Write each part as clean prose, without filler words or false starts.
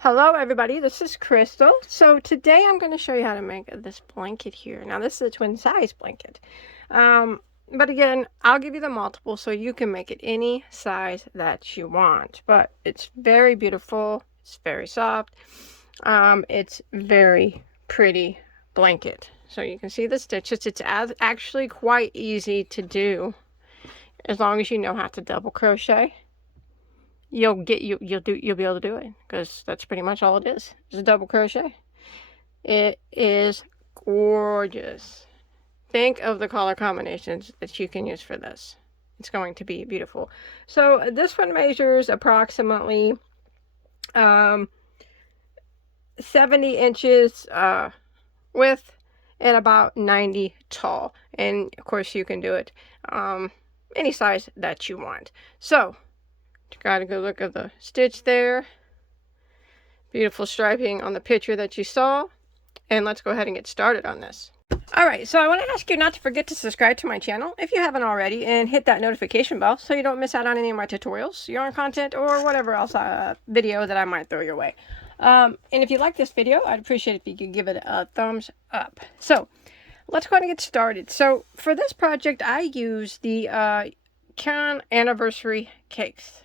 Hello everybody, this is Crystal. So today I'm going to show you how to make this blanket here. Now this is a twin size blanket. But again, I'll give you the multiple so you can make it any size that you want. But it's very beautiful, it's very soft, it's very pretty blanket. So you can see the stitches. It's actually quite easy to do as long as you know how to double crochet. You'll be able to do it, because that's pretty much all it is. It's a double crochet. It is gorgeous. Think of the color combinations that you can use for this. It's going to be beautiful. So this one measures approximately 70 inches width and about 90 tall. And of course you can do it any size that you want. So you got a good look at the stitch there. Beautiful striping on the picture that you saw. And let's go ahead and get started on this. Alright, so I want to ask you not to forget to subscribe to my channel if you haven't already, and hit that notification bell so you don't miss out on any of my tutorials, yarn content, or whatever else video that I might throw your way. And if you like this video, I'd appreciate it if you could give it a thumbs up. So let's go ahead and get started. So for this project, I use the Caron Anniversary Cakes.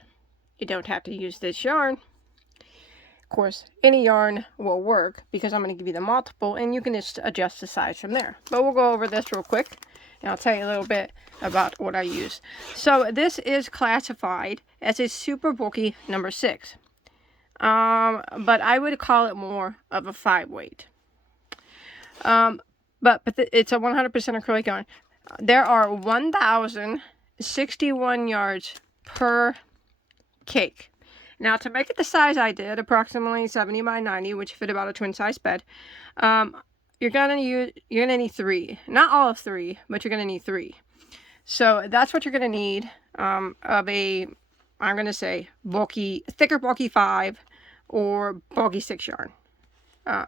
You don't have to use this yarn. Of course, any yarn will work because I'm going to give you the multiple, and you can just adjust the size from there. But we'll go over this real quick, and I'll tell you a little bit about what I use. So this is classified as a super bulky number 6. But I would call it more of a 5 weight. But it's a 100% acrylic yarn. There are 1,061 yards per cake. Now to make it the size I did, approximately 70 by 90, which fit about a twin size bed, you're gonna need 3. Not all of 3, but you're gonna need 3. So that's what you're gonna need of a, I'm gonna say thicker bulky 5 or bulky 6 yarn.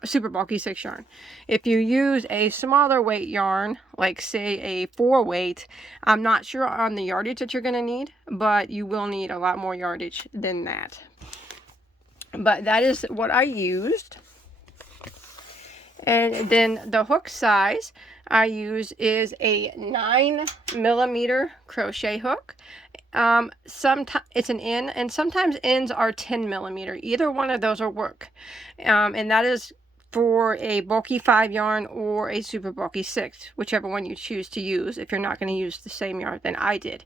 Super bulky 6 yarn. If you use a smaller weight yarn, like say a 4 weight, I'm not sure on the yardage that you're going to need, but you will need a lot more yardage than that. But that is what I used. And then the hook size I use is a 9mm crochet hook. Sometimes it's an N, and sometimes ends are 10mm. Either one of those will work. And that is for a bulky 5 yarn or a super bulky 6, whichever one you choose to use, if you're not going to use the same yarn than I did.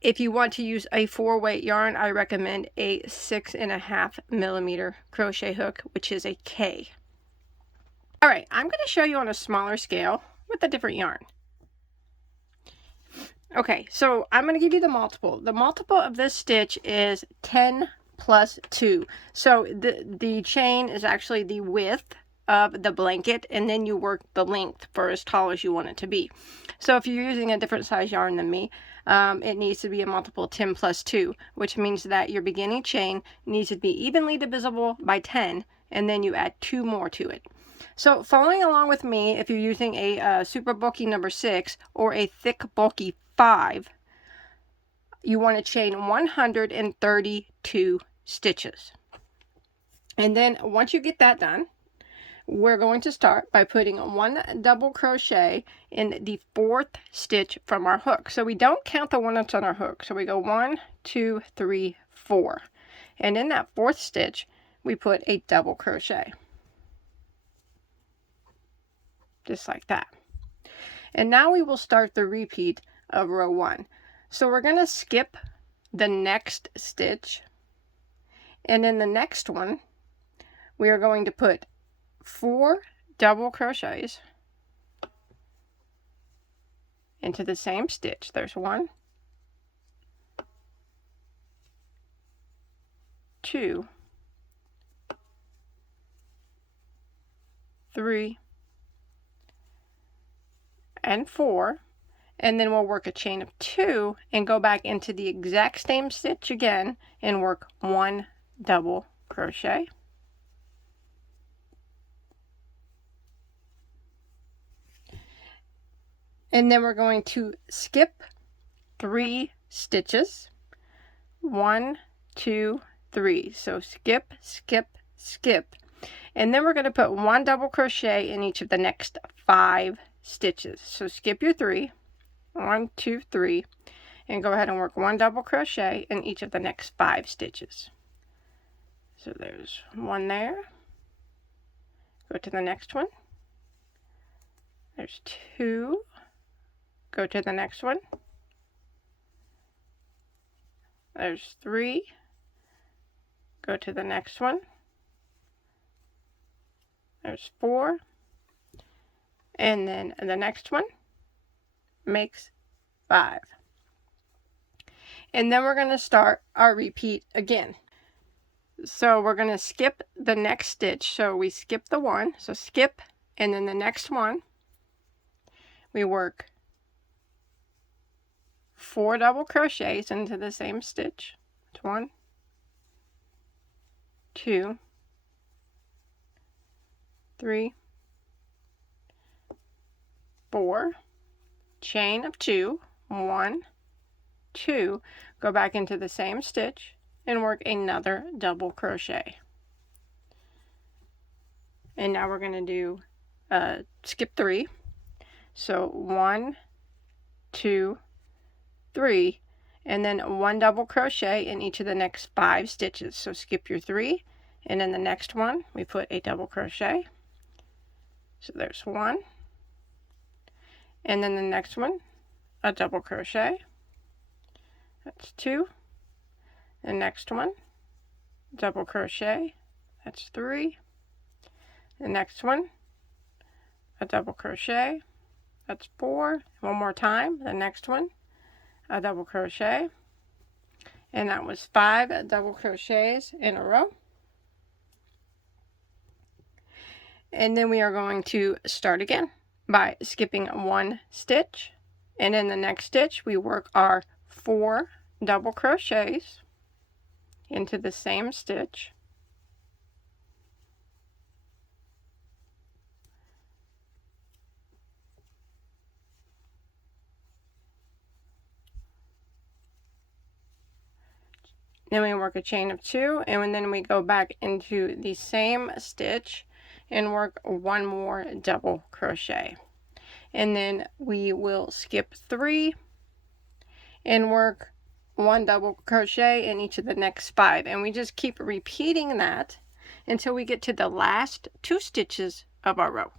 If you want to use a 4 weight yarn, I recommend a 6.5mm crochet hook, which is a K. Alright, I'm going to show you on a smaller scale with a different yarn. Okay, so I'm going to give you the multiple. The multiple of this stitch is 10 plus 2. So the chain is actually the width of the blanket, and then you work the length for as tall as you want it to be. So if you're using a different size yarn than me, it needs to be a multiple 10 plus 2, which means that your beginning chain needs to be evenly divisible by 10, and then you add 2 more to it. So following along with me, if you're using a super bulky number 6 or a thick bulky 5, you want to chain 132 stitches. And then once you get that done, we're going to start by putting 1 double crochet in the 4th stitch from our hook. So we don't count the one that's on our hook. So we go 1, 2, 3, 4. And in that 4th stitch, we put a double crochet. Just like that. And now we will start the repeat of row 1. So we're going to skip the next stitch, and in the next one we are going to put 4 double crochets into the same stitch. There's 1, 2, 3, and 4, and then we'll work a chain of 2 and go back into the exact same stitch again and work 1 double crochet, and then we're going to skip 3 stitches, 1, 2, 3. So skip, skip, skip. And then we're going to put 1 double crochet in each of the next 5 stitches. So skip your 3, 1, 2, 3, and go ahead and work 1 double crochet in each of the next 5 stitches. So there's 1 there. Go to the next one. There's 2. Go to the next one. There's 3. Go to the next one. There's 4. And then the next one makes 5. And then we're going to start our repeat again. So we're going to skip the next stitch. So we skip the 1. So skip, and then the next one, we work 4 double crochets into the same stitch. It's 1, 2, 3, 4, chain of 2, 1, 2, go back into the same stitch and work another double crochet. And now we're going to do skip 3. So 1, 2, 3, and then 1 double crochet in each of the next 5 stitches. So skip your 3, and in the next one we put a double crochet. So there's 1, and then the next one a double crochet. That's 2. The next one double crochet. That's 3. The next one a double crochet. That's 4. One more time. The next one a double crochet, and that was 5 double crochets in a row. And then we are going to start again by skipping 1 stitch, and in the next stitch we work our 4 double crochets into the same stitch. Then we work a chain of 2, and then we go back into the same stitch and work 1 more double crochet. And then we will skip 3 and work 1 double crochet in each of the next 5. And we just keep repeating that until we get to the last 2 stitches of our row.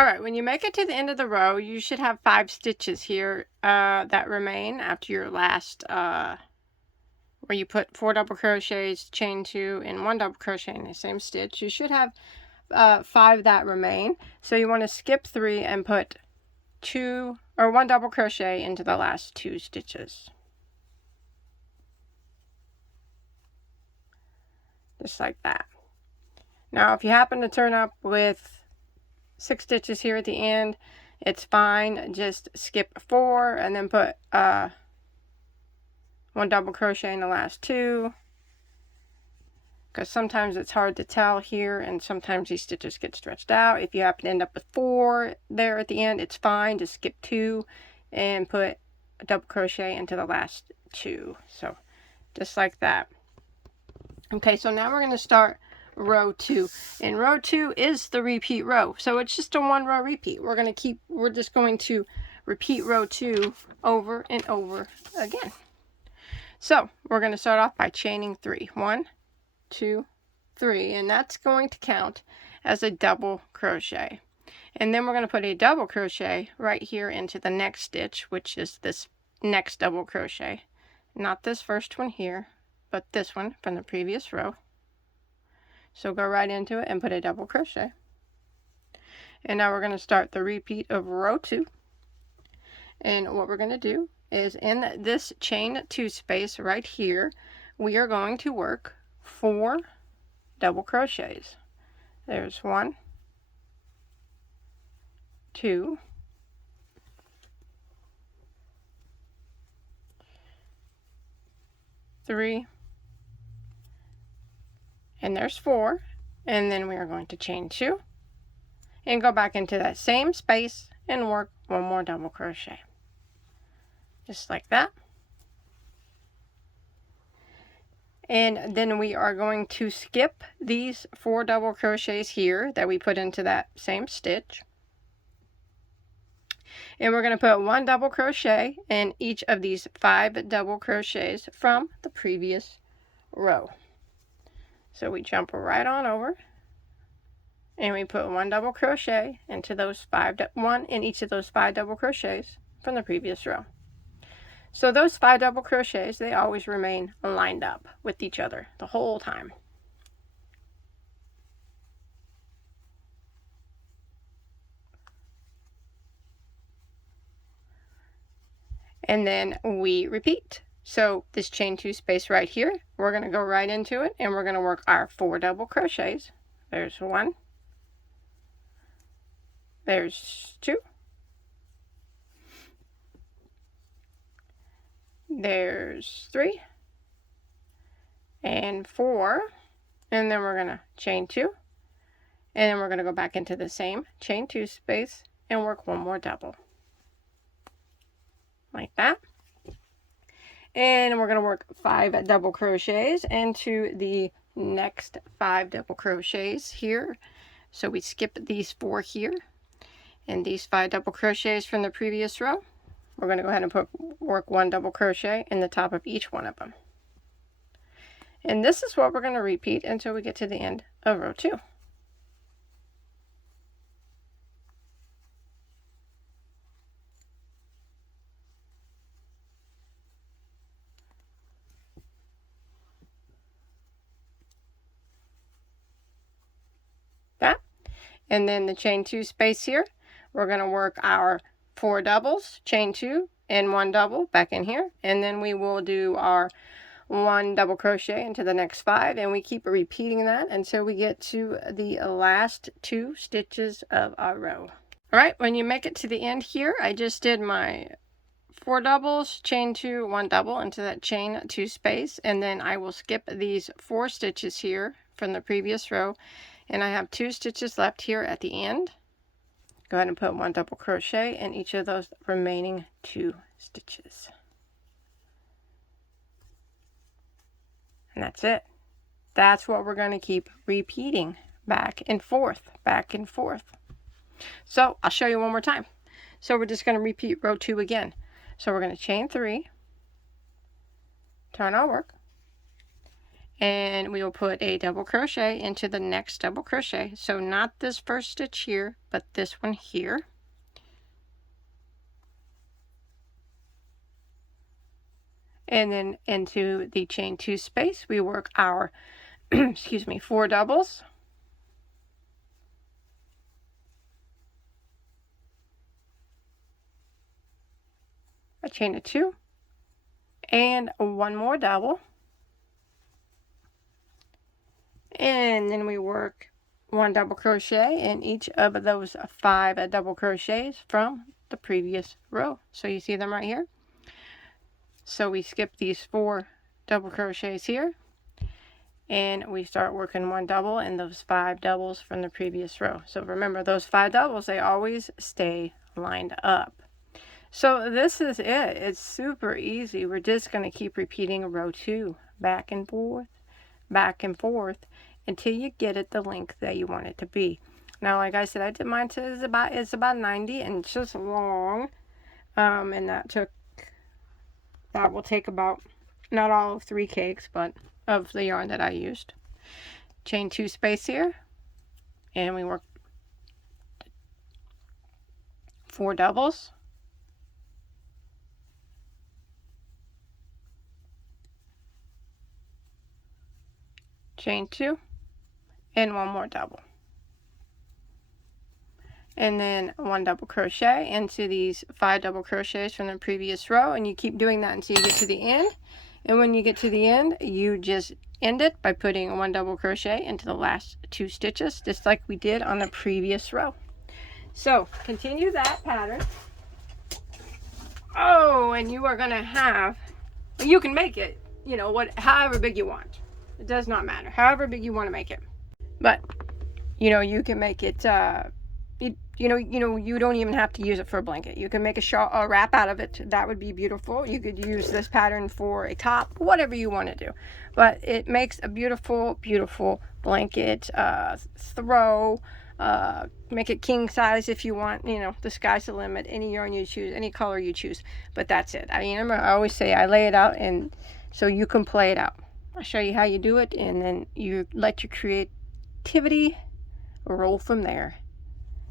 Alright, when you make it to the end of the row, you should have 5 stitches here that remain after your last where you put 4 double crochets, chain 2, and 1 double crochet in the same stitch. You should have 5 that remain. So you want to skip 3 and put 2 or 1 double crochet into the last 2 stitches. Just like that. Now if you happen to turn up with 6 stitches here at the end, it's fine. Just skip 4 and then put 1 double crochet in the last 2, because sometimes it's hard to tell here and sometimes these stitches get stretched out. If you happen to end up with 4 there at the end, it's fine. Just skip 2 and put a double crochet into the last 2. So just like that. Okay, so now we're going to start row 2, and row 2 is the repeat row, so it's just a 1 row repeat. We're just going to repeat row 2 over and over again. So we're going to start off by chaining 3. 1, 2, 3, and that's going to count as a double crochet. And then we're going to put a double crochet right here into the next stitch, which is this next double crochet. Not this first one here, but this one from the previous row. So go right into it and put a double crochet. And now we're going to start the repeat of row 2. And what we're going to do is in this chain 2 space right here, we are going to work 4 double crochets. There's 1, 2, 3, and there's 4, and then we are going to chain 2 and go back into that same space and work 1 more double crochet. Just like that. And then we are going to skip these 4 double crochets here that we put into that same stitch. And we're going to put 1 double crochet in each of these 5 double crochets from the previous row. So we jump right on over and we put 1 double crochet into those 1 in each of those 5 double crochets from the previous row. So those 5 double crochets, they always remain lined up with each other the whole time. And then we repeat. So this chain 2 space right here, we're going to go right into it and we're going to work our 4 double crochets. There's 1, there's 2, there's 3, and 4, and then we're going to chain 2, and then we're going to go back into the same chain 2 space and work 1 more double. Like that. And we're going to work 5 double crochets into the next 5 double crochets here. So we skip these 4 here and these 5 double crochets from the previous row. We're going to go ahead and work 1 double crochet in the top of each one of them. And this is what we're going to repeat until we get to the end of row 2. That. And then the chain 2 space here, we're going to work our 4 doubles, chain 2 and 1 double back in here, and then we will do our 1 double crochet into the next 5, and we keep repeating that until we get to the last 2 stitches of our row. All right, when you make it to the end here, I just did my 4 doubles, chain 2, 1 double into that chain 2 space, and then I will skip these 4 stitches here from the previous row, and I have 2 stitches left here at the end. Go ahead and put 1 double crochet in each of those remaining 2 stitches. And that's it. That's what we're going to keep repeating back and forth, back and forth. So I'll show you one more time. So we're just going to repeat row 2 again. So we're going to chain 3, turn our work, and we will put a double crochet into the next double crochet. So not this first stitch here, but this one here. And then into the chain 2 space, we work our, excuse me, 4 doubles. A chain of 2, and 1 more double. And then we work 1 double crochet in each of those 5 double crochets from the previous row. So you see them right here. So we skip these 4 double crochets here, and we start working 1 double in those 5 doubles from the previous row. So remember, those 5 doubles, they always stay lined up. So this is it. It's super easy. We're just going to keep repeating row 2 back and forth until you get it the length that you want it to be. Now, like I said, I did mine to it's about 90 inches long, and that will take about, not all of 3 cakes, but of the yarn that I used. Chain 2 space here, and we work 4 doubles. Chain 2, and 1 more double. And then 1 double crochet into these 5 double crochets from the previous row, and you keep doing that until you get to the end. And when you get to the end, you just end it by putting 1 double crochet into the last 2 stitches, just like we did on the previous row. So continue that pattern. Oh, and you are going to have, you can make it, you know, however big you want. It does not matter, however big you want to make it. But, you know, you can make it, You don't even have to use it for a blanket. You can make a shawl, a wrap out of it. That would be beautiful. You could use this pattern for a top, whatever you want to do. But it makes a beautiful, beautiful blanket throw. Make it king size if you want. The sky's the limit. Any yarn you choose, any color you choose. But that's it. I always say I lay it out, and so you can play it out. I'll show you how you do it, and then you let your creativity roll from there.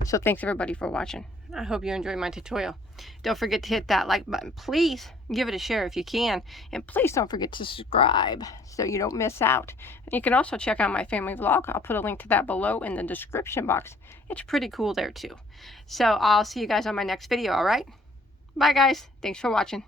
So thanks everybody for watching. I hope you enjoyed my tutorial. Don't forget to hit that like button. Please give it a share if you can. And please don't forget to subscribe so you don't miss out. And you can also check out my family vlog. I'll put a link to that below in the description box. It's pretty cool there too. So I'll see you guys on my next video, alright? Bye guys. Thanks for watching.